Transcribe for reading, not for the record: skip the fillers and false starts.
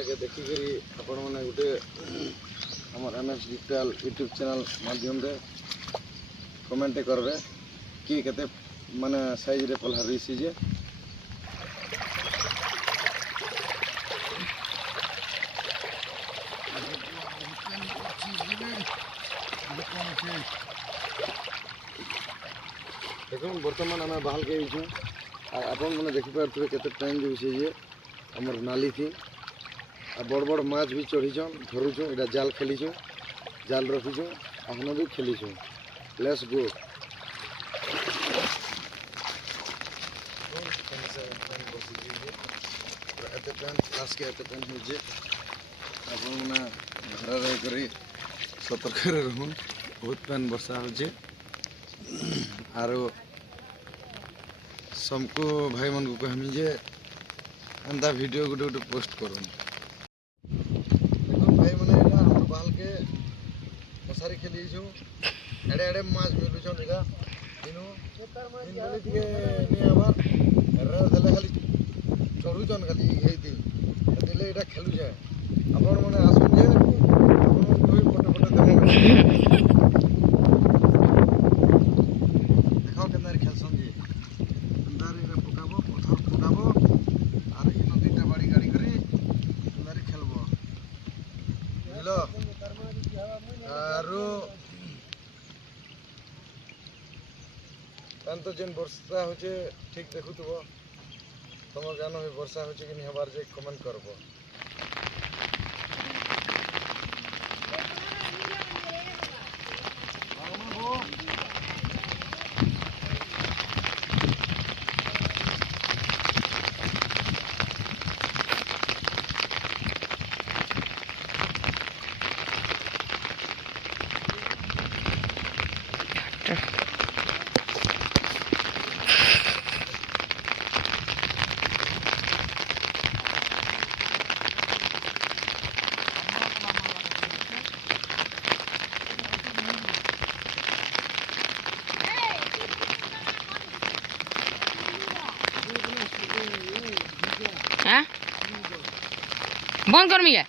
कथाके देखिक आपण मैंने गोटे आम MS डिजिटल यूट्यूब चैनल माध्यम कमेंट करबे कि केते माने साइज रे पल्हा रही जे देखो बर्तमान आम बाहर के आईछू आपण मैंने देखिपारे केते टाइम जो जे आमर नाली थी आ बड़ बड़ माछ भी चढ़ीछन धरुछू एटा जाल खेलीछू जाल रखीछू आहनो भी खेलीछू लेट्स गो एते पेन खास के एते पेन होजे आपण मने घर रह करी सतर्क रहूँ बहुत पेन वर्षा होजे आरो सबको भाई मन को कहमी जे एंता वीडियो गोटे गोटे पोस्ट करूँ देखो भाई मैंने हम बाल के मसारी खेली एड़े एड़े माछ मिलुछन इगा इनु इन बोली के नि आबार रे देले खाली चढ़ुछन खाली हेती देले एटा खेलु जाय आपण माने आसुन जे आपण कोई फोटो फोटो देबो देखो केनार खेलसन जे अंदर रे पकाबो पत्थर फुटाबो आर इन दुटा बाड़ी गाड़ी करी अंदर खेलबो बुझलो आरो तो जेन वर्षा होचे ठीक देखुथबो तुम ज्ञान हो वर्षा होचे कि नहीं हबार जे कमेंट करबो हाँ बंद कर मिया।